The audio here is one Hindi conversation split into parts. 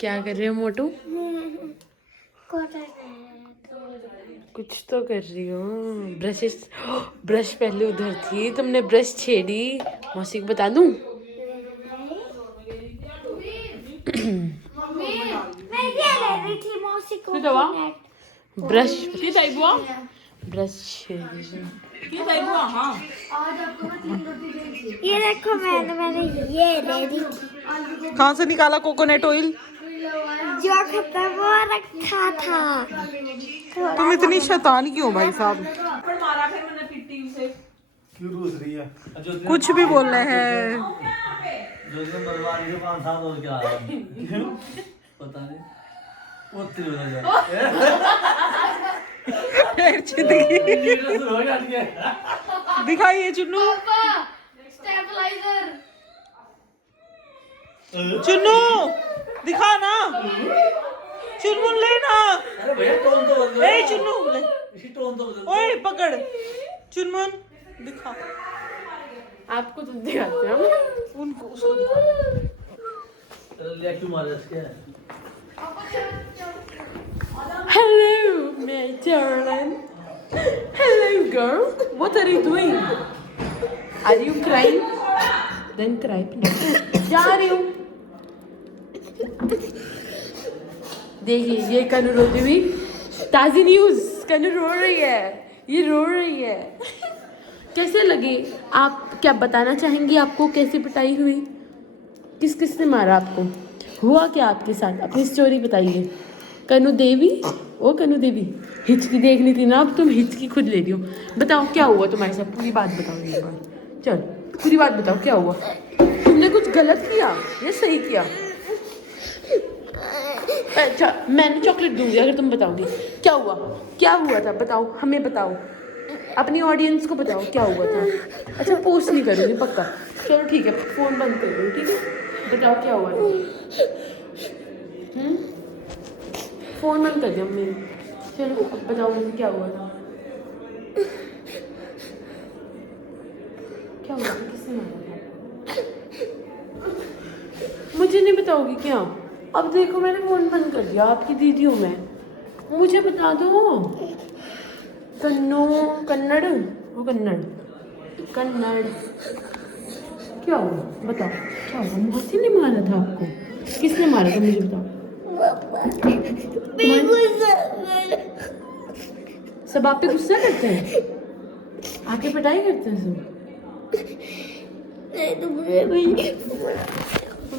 क्या कर रहे हो मोटू? कुछ तो कर रही हो। ब्रश पहले उधर थी, तुमने ब्रश छेड़ी। मौसी को बता दूं? ब्रश ब्रश छेड़ी। ये देखो मैंने ये ले दी। कहाँ से निकाला कोकोनट ऑयल? जो खत्म हो रखा था। तुम इतनी शैतान क्यों भाई साहब? क्यों रूस रही है? कुछ भी बोल रहे हैं। जो दिन बर्बादी के 5 साल और क्या क्यों पता नहीं वो तेरे हो जाए दिखाइए चुन्नू। चुन्नू दिखा ना। चुन्नू लेना। अरे भैया टोन तो बदलो। ए चुन्नू ले। इसी टोन तो बदलो। ओए पकड़। चुन्नू दिखा। आपको तो दिखाते हैं उनको उसको दिखा। ले क्यों मारे इसके? Hello, my darling. Hello, girl. What are you doing? Are you crying? Then cry, please. जा रही हूँ। देखिए ये कनु रोती हुई। ताज़ी न्यूज़, कनु रो रही है। ये रो रही है। कैसे लगे? आप क्या बताना चाहेंगी? आपको कैसी पिटाई हुई? किस किस ने मारा आपको? हुआ क्या आपके साथ? अपनी स्टोरी बताइए। कनु देवी, ओ कनु देवी, हिचकी देखनी थी ना, अब तुम हिचकी खुद ले रही हो। बताओ क्या हुआ तुम्हारे साथ? पूरी बात बताओ एक बार। चल पूरी बात बताओ, क्या हुआ? तुमने कुछ गलत किया या सही किया? अच्छा मैंने चॉकलेट दूंगी अगर तुम बताओगी। क्या हुआ? क्या हुआ था? बताओ, हमें बताओ, अपनी ऑडियंस को बताओ क्या हुआ था। अच्छा पोस्ट नहीं करूँगी पक्का। चलो ठीक है, फ़ोन बंद कर दो, ठीक है? बताओ क्या हुआ था। फ़ोन बंद कर दिया मेरी। चलो अब बताओ मुझे क्या हुआ था। क्या हुआ था? किसने मारा था? मुझे नहीं बताओगी क्या? अब देखो मैंने फ़ोन बंद कर दिया, आपकी दीदी हूँ मैं, मुझे बता दो। कन्नड़ वो कन्नड़ क्या हुआ? बताओ क्या हुआ? मौसी ने मारा था आपको? किसने मारा था मुझे बताओ। सब आप पे गुस्सा करते हैं, आके पिटाई करते हैं सब।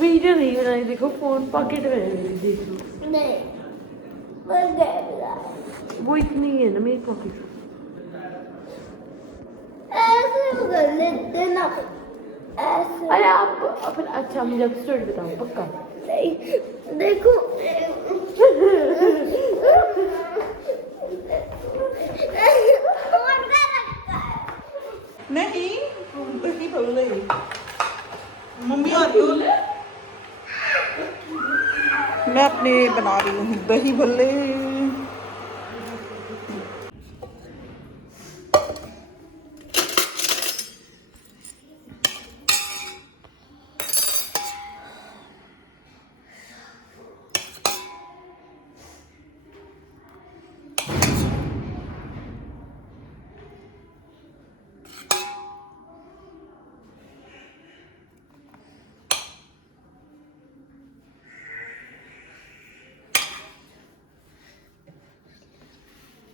वीडियो नहीं बनाई, देखो फोन पॉकेट में है मेरी, देख लो। नहीं वो इतनी है ना मेरी पॉकेट। ऐसे कर लेते ना, ऐसे। अरे आप अपन, अच्छा मुझे अब स्टोरी बताओ पक्का। नहीं देखो नहीं दही भल्ले। मम्मी आ रही हो? मैं अपने बना रही हूँ दही भल्ले।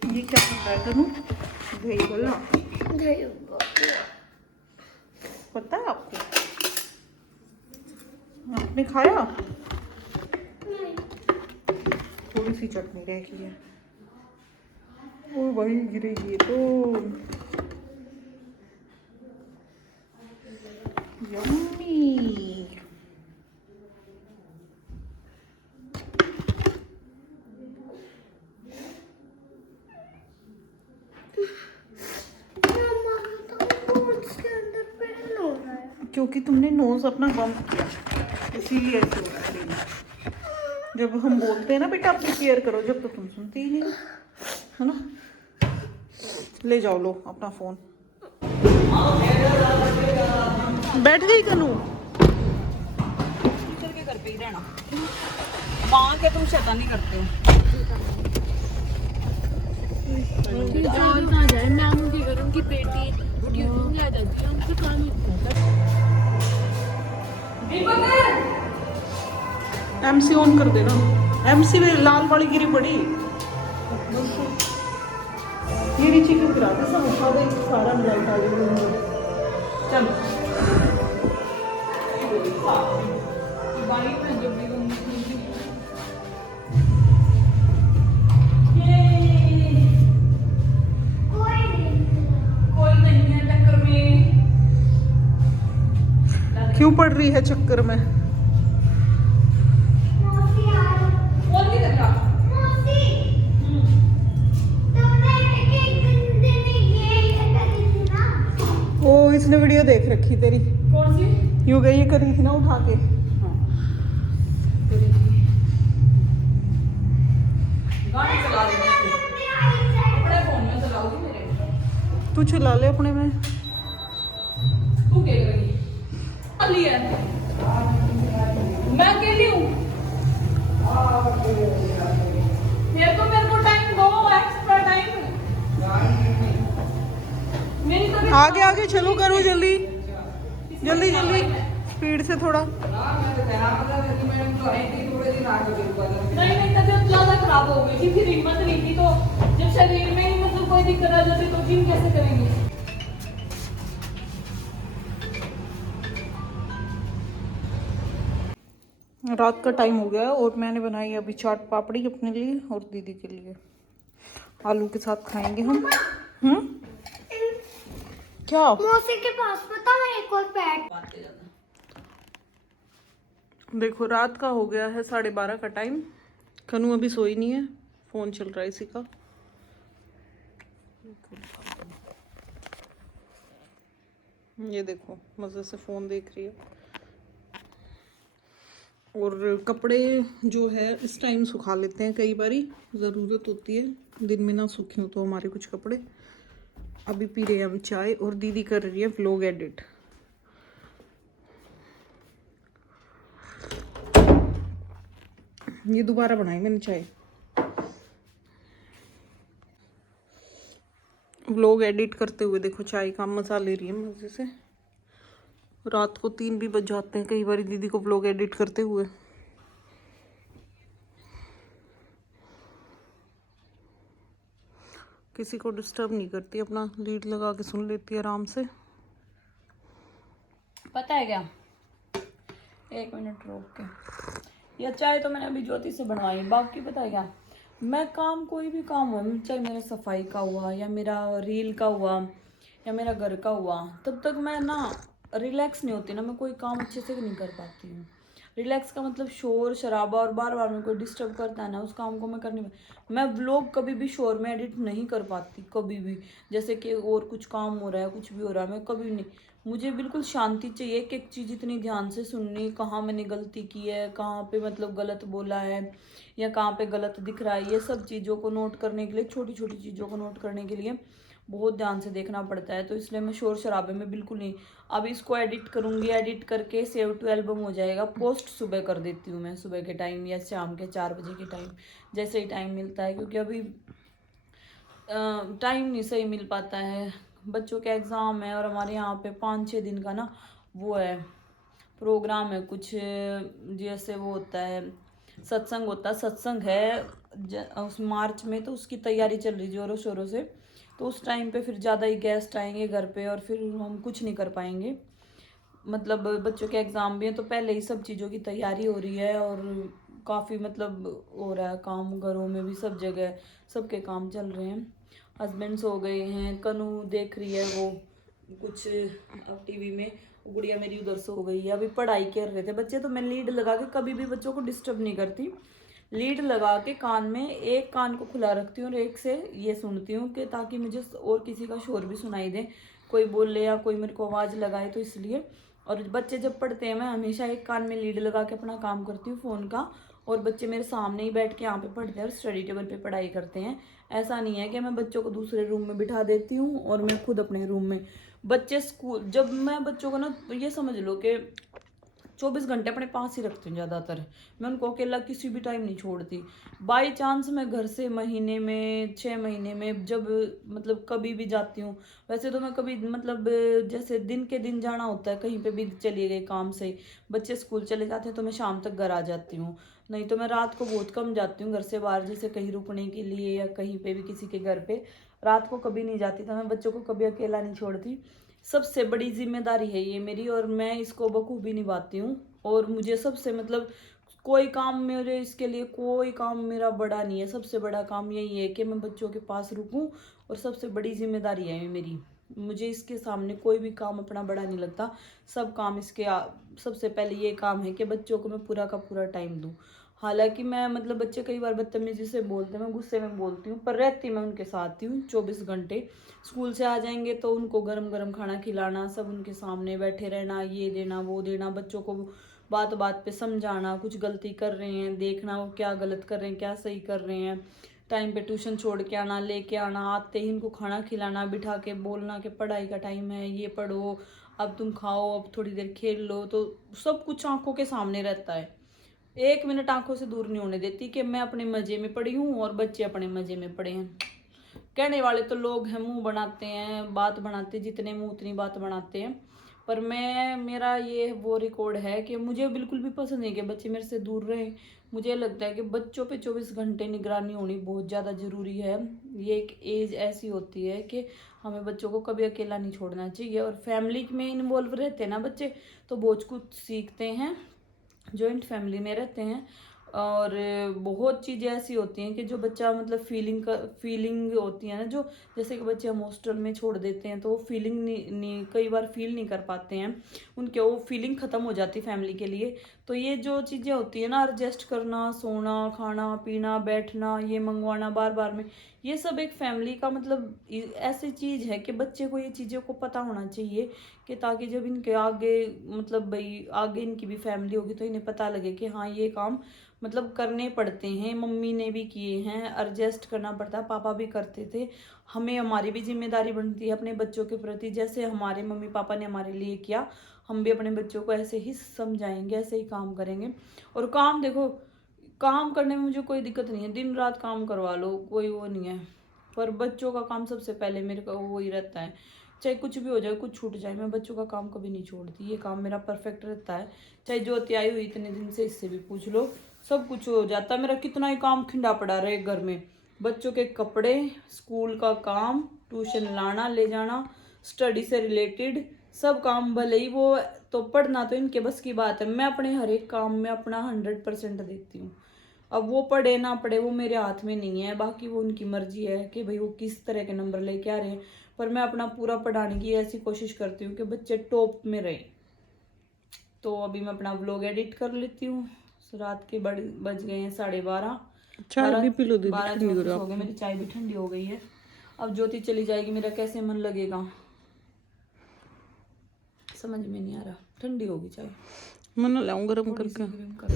ये क्या बन रहा है तनु? दही भल्ला। पता है आपको? आपने खाया? थोड़ी सी चटनी रह गई है। ओ भाई गिरेगी ये तो। यम्मी। क्योंकि तुमने नोज अपना बंद किया, इसीलिए ऐसे हो रहा है। जब हम बोलते हैं ना बेटा अपनी केयर करो, जब तो तुम सुनते ही नहीं, है ना? ले जाओ, लो अपना फोन। बैठ गई कनू? टीचर के घर पे ही रहना, माँ के तुम शैतानी करते हो। और ना जाए, मैं उनके घर उनकी बेटी ट्यूशन आ जाती है, उनसे काम MC ऑन कर देना। MC में लाल वाली गिरी पड़ी, ये नीचे क्यों गिरा दे, सब उठा दे, सारा लाइट आ गई। चल क्यों पड़ रही है चक्कर में? ओ इसने वीडियो देख रखी तेरी। कौन सी? यूं गई करी थी ना उठा के। गाड़ी चला रही है, अपने फोन में चलाओगी मेरे? तू चला ले अपने में। तू क्या करेगी? अली है, मैं अकेली हूँ। मेरे को टाइम दो, एक्स्ट्रा टाइम। मेरी तो आगे आगे चलो, करो जल्दी जल्दी जल्दी, स्पीड से थोड़ा। नहीं नहीं, तबीयत ज्यादा खराब हो गई थी, फिर हिम्मत नहीं थी, तो जब शरीर में ही मतलब कोई दिक्कत आ जाती तो जिम कैसे करेंगे? रात का टाइम हो गया है और मैंने बनाई अभी चाट पापड़ी अपने लिए और दीदी के लिए। आलू के साथ खाएंगे हम। क्या मौसी के पास पता है एक और पैट। देखो, रात का हो गया है 12:30 का टाइम। कनू अभी सोई नहीं है, फोन चल रहा है इसी का। ये देखो मजे से फोन देख रही है। और कपड़े जो है इस टाइम सुखा लेते हैं, कई बारी ज़रूरत होती है दिन में ना सूखे हो तो हमारे कुछ कपड़े। अभी पी रहे हैं हम चाय और दीदी कर रही है व्लॉग एडिट। ये दोबारा बनाई मैंने चाय। व्लॉग एडिट करते हुए देखो चाय का मजा ले रही है मजे से। रात को 3 भी बज जाते हैं कई बार दीदी को व्लॉग एडिट करते हुए। किसी को डिस्टर्ब नहीं करती, अपना लीड लगा के सुन लेती है आराम से। पता है क्या, 1 मिनट रोक के, यह चाय तो मैंने अभी ज्योति से बनवाई। बाकी पता है क्या, मैं काम कोई भी काम हो, चाहे मेरा सफाई का हुआ या मेरा रील का हुआ या मेरा घर का हुआ, तब तक मैं ना रिलैक्स नहीं होती ना, मैं कोई काम अच्छे से नहीं कर पाती हूँ। रिलैक्स का मतलब शोर शराबा और बार बार में कोई डिस्टर्ब करता है ना, उस काम को मैं कर नहीं पाती। मैं व्लॉग कभी भी शोर में एडिट नहीं कर पाती, कभी भी। जैसे कि और कुछ काम हो रहा है, कुछ भी हो रहा है, मैं कभी नहीं। मुझे बिल्कुल शांति चाहिए, एक एक चीज़ इतनी ध्यान से सुननी, कहाँ मैंने गलती की है, कहाँ पे मतलब गलत बोला है या कहाँ पे गलत दिख रहा है, ये सब चीज़ों को नोट करने के लिए, छोटी छोटी चीज़ों को नोट करने के लिए बहुत ध्यान से देखना पड़ता है। तो इसलिए मैं शोर शराबे में बिल्कुल नहीं। अब इसको एडिट करूँगी, एडिट करके सेव टू एल्बम हो जाएगा। पोस्ट सुबह कर देती हूँ मैं, सुबह के टाइम या शाम के 4 बजे के टाइम, जैसे ही टाइम मिलता है, क्योंकि अभी टाइम नहीं सही मिल पाता है। बच्चों के एग्ज़ाम है और हमारे यहाँ पे 5-6 दिन का ना वो है प्रोग्राम है कुछ, जैसे वो होता है सत्संग होता है, सत्संग है उस मार्च में, तो उसकी तैयारी चल रही जोरों शोरों से। तो उस टाइम पे फिर ज़्यादा ही गेस्ट आएंगे घर पे और फिर हम कुछ नहीं कर पाएंगे। मतलब बच्चों के एग्ज़ाम भी हैं तो पहले ही सब चीज़ों की तैयारी हो रही है और काफ़ी मतलब हो रहा है काम, घरों में भी सब जगह सबके काम चल रहे हैं। हस्बैंड सो गए हैं, कनू देख रही है वो कुछ अब टीवी में, गुड़िया मेरी उधर सो गई है। अभी पढ़ाई कर रहे थे बच्चे, तो मैं लीड लगा के कभी भी बच्चों को डिस्टर्ब नहीं करती। लीड लगा के कान में, एक कान को खुला रखती हूँ और एक से ये सुनती हूँ कि ताकि मुझे और किसी का शोर भी सुनाई दे, कोई बोले या कोई मेरे को आवाज़ लगाए, तो इसलिए। और बच्चे जब पढ़ते हैं मैं हमेशा एक कान में लीड लगा के अपना काम करती हूँ फ़ोन का, और बच्चे मेरे सामने ही बैठ के यहाँ पे पढ़ते हैं और स्टडी टेबल पे पढ़ाई करते हैं। ऐसा नहीं है कि मैं बच्चों को दूसरे रूम में बिठा देती हूँ और मैं खुद अपने रूम में। बच्चे स्कूल, जब मैं बच्चों को ना, ये समझ लो कि 24 घंटे अपने पास ही रखती हूँ ज़्यादातर। मैं उनको अकेला किसी भी टाइम नहीं छोड़ती। बाई चांस मैं घर से महीने में 6 महीने में जब मतलब कभी भी जाती हूँ, वैसे तो मैं कभी मतलब जैसे दिन के दिन जाना होता है, कहीं पे भी चली गई काम से, बच्चे स्कूल चले जाते हैं तो मैं शाम तक घर आ जाती हूँ। नहीं तो मैं रात को बहुत कम जाती हूँ घर से बाहर, जैसे कहीं रुकने के लिए या कहीं पे भी किसी के घर पे, रात को कभी नहीं जाती। तो मैं बच्चों को कभी अकेला नहीं छोड़ती। सबसे बड़ी जिम्मेदारी है ये मेरी और मैं इसको बखूबी निभाती हूँ। और मुझे सबसे मतलब कोई काम मेरे, इसके लिए कोई काम मेरा बड़ा नहीं है। सबसे बड़ा काम यही है कि मैं बच्चों के पास रुकूं और सबसे बड़ी जिम्मेदारी है ये मेरी। मुझे इसके सामने कोई भी काम अपना बड़ा नहीं लगता। सब काम इसके सबसे पहले ये काम है कि बच्चों को मैं पूरा का पूरा टाइम दूं। हालांकि मैं मतलब बच्चे कई बार बदतमीजी से बोलते हैं, मैं गुस्से में बोलती हूँ, पर रहती मैं उनके साथ ही हूँ 24 घंटे। स्कूल से आ जाएंगे तो उनको गरम गरम खाना खिलाना, सब उनके सामने बैठे रहना, ये देना वो देना, बच्चों को बात बात पे समझाना, कुछ गलती कर रहे हैं देखना वो क्या गलत कर रहे हैं क्या सही कर रहे हैं, टाइम पे ट्यूशन छोड़ के आना, लेके आना, आते ही इनको खाना खिलाना, बिठा के बोलना कि पढ़ाई का टाइम है, ये पढ़ो, अब तुम खाओ, अब थोड़ी देर खेल लो। तो सब कुछ आंखों के सामने रहता है। 1 मिनट आंखों से दूर नहीं होने देती कि मैं अपने मजे में पड़ी हूँ और बच्चे अपने मजे में पड़े हैं। कहने वाले तो लोग हैं, मुंह बनाते हैं, बात बनाते हैं, जितने मुंह उतनी बात बनाते हैं। पर मैं, मेरा ये वो रिकॉर्ड है कि मुझे बिल्कुल भी पसंद नहीं कि बच्चे मेरे से दूर रहें। मुझे लगता है कि बच्चों पे 24 घंटे निगरानी होनी बहुत ज़्यादा ज़रूरी है। ये एक एज ऐसी होती है कि हमें बच्चों को कभी अकेला नहीं छोड़ना चाहिए। और फैमिली में इन्वॉल्व रहते हैं ना बच्चे, तो बहुत कुछ सीखते हैं। जॉइंट फैमिली में रहते हैं और बहुत चीज़ें ऐसी होती हैं कि जो बच्चा मतलब फीलिंग होती है ना, जो जैसे कि बच्चे हम हॉस्टल में छोड़ देते हैं तो वो फीलिंग नहीं कई बार फील नहीं कर पाते हैं, उनके वो फीलिंग ख़त्म हो जाती फैमिली के लिए। तो ये जो चीज़ें होती है ना, एडजस्ट करना, सोना, खाना पीना, बैठना, ये मंगवाना बार बार में, ये सब एक फैमिली का मतलब ऐसी चीज़ है कि बच्चे को ये चीज़ों को पता होना चाहिए कि ताकि जब इनके आगे मतलब भाई आगे इनकी भी फैमिली होगी तो इन्हें पता लगे कि हाँ ये काम मतलब करने पड़ते हैं। मम्मी ने भी किए हैं, एडजस्ट करना पड़ता है, पापा भी करते थे, हमें हमारी भी जिम्मेदारी बनती है अपने बच्चों के प्रति। जैसे हमारे मम्मी पापा ने हमारे लिए किया, हम भी अपने बच्चों को ऐसे ही समझाएंगे, ऐसे ही काम करेंगे। और काम देखो, काम करने में मुझे कोई दिक्कत नहीं है, दिन रात काम करवा लो, कोई वो नहीं है। पर बच्चों का काम सबसे पहले मेरे को वही रहता है, चाहे कुछ भी हो जाए, कुछ छूट जाए, मैं बच्चों का काम कभी नहीं छोड़ती। ये काम मेरा परफेक्ट रहता है। चाहे ज्योति आई हुई इतने दिन से, इससे भी पूछ लो, सब कुछ हो जाता है। मेरा कितना ही काम खिंडा पड़ा रहे घर में, बच्चों के कपड़े, स्कूल का काम, ट्यूशन लाना ले जाना, स्टडी से रिलेटेड सब काम, भले ही वो तो पढ़ना तो इनके बस की बात है, मैं अपने हर एक काम में अपना 100% देती हूँ। अब वो पढ़े ना पढ़े वो मेरे हाथ में नहीं है, बाकी वो उनकी मर्जी है कि भाई वो किस तरह के नंबर लेके आ रहे हैं। पर मैं अपना पूरा पढ़ाने की ऐसी कोशिश करती हूँ कि बच्चे टॉप में रहे। तो अभी मैं अपना व्लॉग एडिट कर लेती हूँ। रात के बज गए हैं 12:30। चाय भी पी लो दीदी, 12:34 हो गए, मेरी चाय भी ठंडी हो गई है। अब ज्योति चली जाएगी, मेरा कैसे मन लगेगा समझ में नहीं आ रहा। ठंडी होगी चाय, मैं लाऊं गरम करके। कर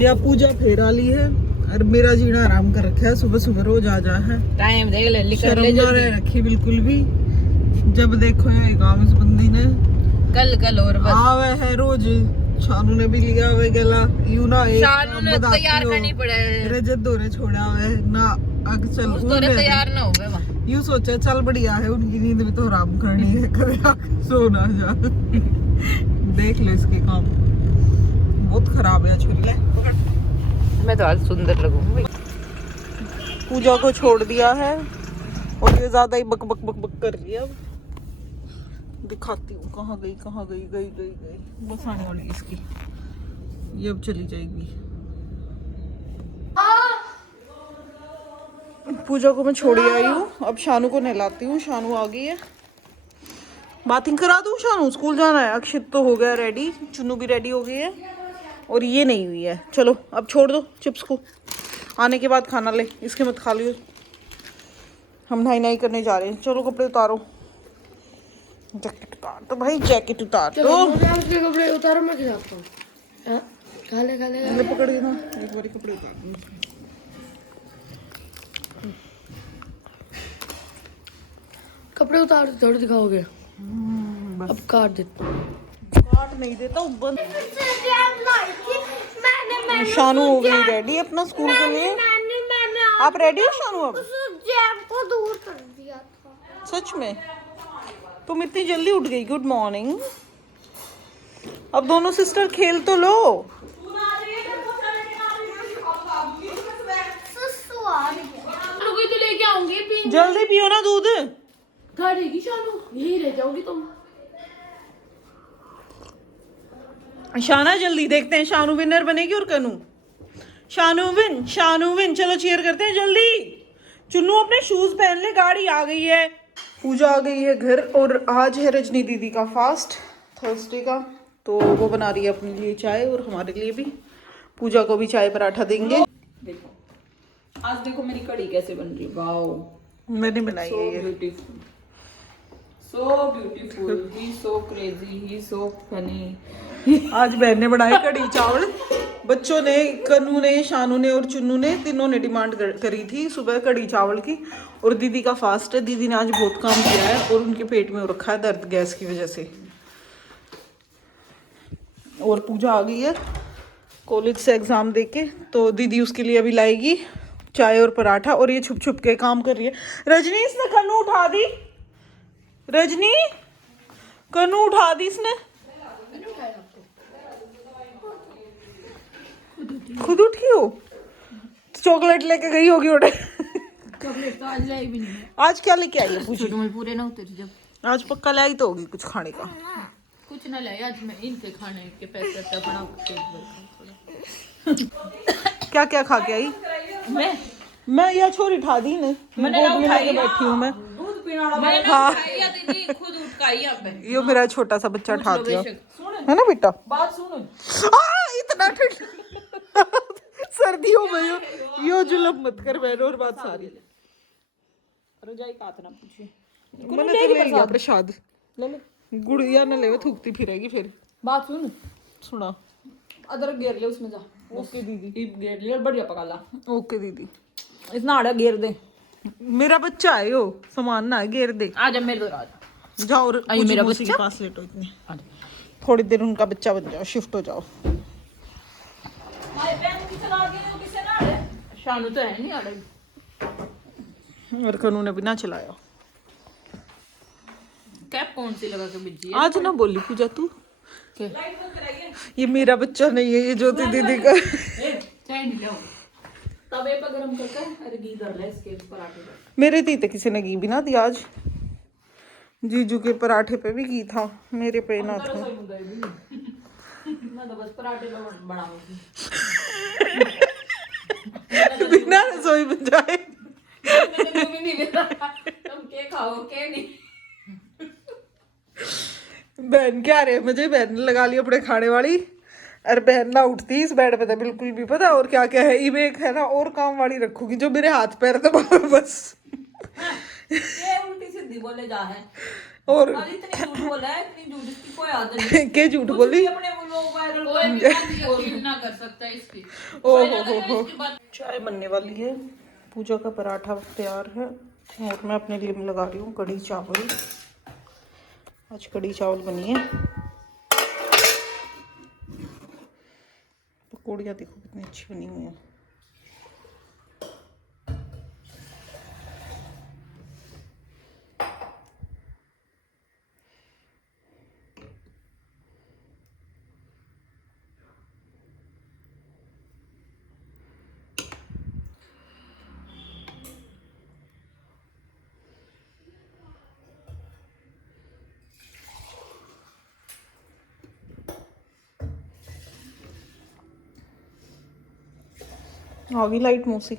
या पूजा फेरा ली है और मेरा जीना आराम कर रखा है, सुबह सुबह रोज आ जा है। टाइम देख ले, निकल ले शर्म ना रखी बिल्कुल भी। जब देखो ये काम इस बंदी ने कल और बस आवे है रोज। शानू ने भी लिया हुआ गला यू ना, एक शानू ने तैयार करनी पड़े, रजत दोरे छोड़ा हुआ है ना, अग चल दोरे तैयार ना हो गए। यू सोचा चल बढ़िया है, उनकी नींद भी तो आराम करनी है, कभी आके सो ना जा। देख लो इसके काम, बहुत खराब है छुरी। मैं तो आज सुंदर लगूंगी। पूजा को छोड़ दिया है और ये ज्यादा ही बक बक बक बक कर रही है। अब दिखाती हूँ कहाँ गई गई बस आने वाली इसकी, ये अब चली जाएगी। पूजा को मैं छोड़ी आई हूँ, अब शानू को नहलाती हूँ। शानू आ गई है, बातिंग करा दूँ। शानू स्कूल जाना है, अक्षित तो हो गया रेडी, चुन्नू भी रेडी हो गई है और ये नहीं हुई है। चलो अब छोड़ दो चिप्स को, आने के बाद खाना ले, इसके मत खा लियो। हम नहाई करने जा रहे हैं, चलो कपड़े उतारो। जैकेट उतार तो भाई, जैकेट उतार तो। कपड़े उतारो, मैं खिलाता हूँ। खा ले खा ले खा ले। ले पकड़ के ना, एक बार कपड़े उतार दूँ। कपड़े उतार के थोड़ी दिखाओगे। अब काट देता हूँ। काट नहीं देता हूँ, बंद। शानू हो गई रेडी अपना स्कूल के लिए। आप रेडी हो शानू? अब उस जैम को दूर कर दिया था। सच में तुम इतनी जल्दी उठ गई। Good morning. अब दोनों सिस्टर खेल तो लो। सुसु आ रही है। शानू को तो लेके आऊंगी पी। जल्दी पियो ना दूध। घर रहेगी शानू, यही रह जाओगी तुम। शाना जल्दी, देखते हैं शानू विनर बनेगी और कनू। Shanu win, Shanu win. चलो चीयर करते हैं जल्दी। चुन्नू अपने शूज पहन ले, गाड़ी आ गई है। पूजा आ गई है घर, और आज है रजनी दीदी का फास्ट थर्सडे का, तो वो बना रही है अपने लिए चाय और हमारे लिए भी। पूजा को भी चाय पराठा देंगे। देखो आज देखो मेरी कड़ी कैसे बन रही है। वाओ, मैंने बनाई so है ये। beautiful, so beautiful, he so crazy, he so funny. आज बहन ने बनाए कढ़ी चावल। बच्चों ने, कनू ने, शानू ने और चुन्नू ने, तीनों ने डिमांड करी थी सुबह कढ़ी चावल की। और दीदी का फास्ट है, दीदी ने आज बहुत काम किया है और उनके पेट में हो रखा है दर्द गैस की वजह से। और पूजा आ गई है कॉलेज से एग्जाम देके, तो दीदी उसके लिए अभी लाएगी चाय और पराठा। और ये छुप छुप के काम कर रही है। रजनी, इसने कनू उठा दी। रजनी, कनू उठा दी इसने। खुद उठी हो? चॉकलेट लेके गई होगी उड़े। चॉकलेट तो आज लाई भी नहीं है। आज क्या लेके आई है पूछी? में पूरे ना उतरी जब। आज पक्का लाई तो होगी कुछ खाने का। कुछ ना लाई आज, मैं इनके खाने के पैसे बना पेट भर खाऊं। क्या क्या खा के आई? मैं यह छोरी उठा दी ने, गोद में लेके बैठी हूँ मैं। दूध पीना वाला हाँ, दीदी खुद उठकाई यहाँ पे। यो मेरा छोटा सा बच्चा उठा दिया है ना बेटा। बात सुनो, इतना ठंड सर्दियों में यो जुल्म मत कर बहनों। और बात सारी रजाई काट ना पूछिए। मैंने तो ले लिया प्रसाद। ले ले, गुड़िया न ले, थूकती फिरेगी फिर। बात सुन, सुना। अदरक घेर ले उसमें जा। ओके दीदी। ईब घेर ले, बढ़िया पका ला। ओके दीदी। इतना आड़ा घेर दे। मेरा बच्चा है यो, सामान ना है, घेर दे। आजा मेरे तो आजा। जाओ और आई मेरा मौसी के बच्चा? पास लेटो इतने। आजा। थोड़ी देर उनका बच्चा बन जाओ, शिफ्ट हो जाओ। शानू तो है नहीं आ रही। और कनू ने बिना चलाया। कैप कौन सी लगा के बिजी है? आज ना बोली पूजा तू, ये मेरा बच्चा नहीं है, ये ज्योति दीदी का। चाय नहीं लो, तवे पर गरम करके अरे घी कर ले इसके पराठे पे। मेरे तीते किसी ने घी भी ना दिया आज। जीजू के पराठे पे भी घी था, मेरे पे ना था। मैं तो बस पराठे बनाऊंगी। बिना रसोई में जाए। तुम के खाओ के नहीं। बहन क्या रहे मुझे, बहन ने लगा ली अपने खाने वाली। अरे बहन ना उठती इस बेड पे तो बिल्कुल भी। पता और क्या क्या है, इवे एक है ना और काम वाली रखूंगी जो मेरे हाथ पैर दबा बस। ये उल्टी सीधी बोले जा है। और इतनी झूठ बोला है, इतनी झूठ, इसकी कोई आदत नहीं। के झूठ बोली। अपने वो लोग वायरल ना कर सकता इसकी। ओहो, चाय बनने वाली है। पूजा का पराठा तैयार है और मैं अपने लिए लगा रही हूँ कढ़ी चावल। आज कढ़ी चावल बनी है। पकौड़ियाँ देखो कितनी अच्छी बनी हुई हैं। आ गई लाइट मौसी।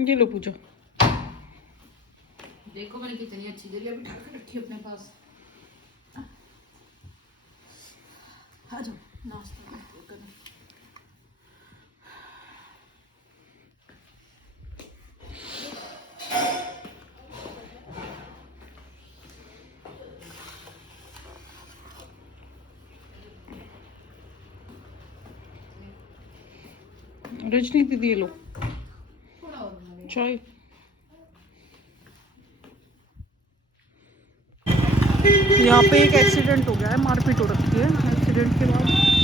ये लो पूजा। देखो मैंने कितनी अच्छी जगह बिठा के रखी अपने पास। आ जाओ नाश्ता करने। रजनी दीदी ये लो चाय। यहाँ पे एक एक्सीडेंट हो गया है, मारपीट हो रखी है। एक्सीडेंट के बाद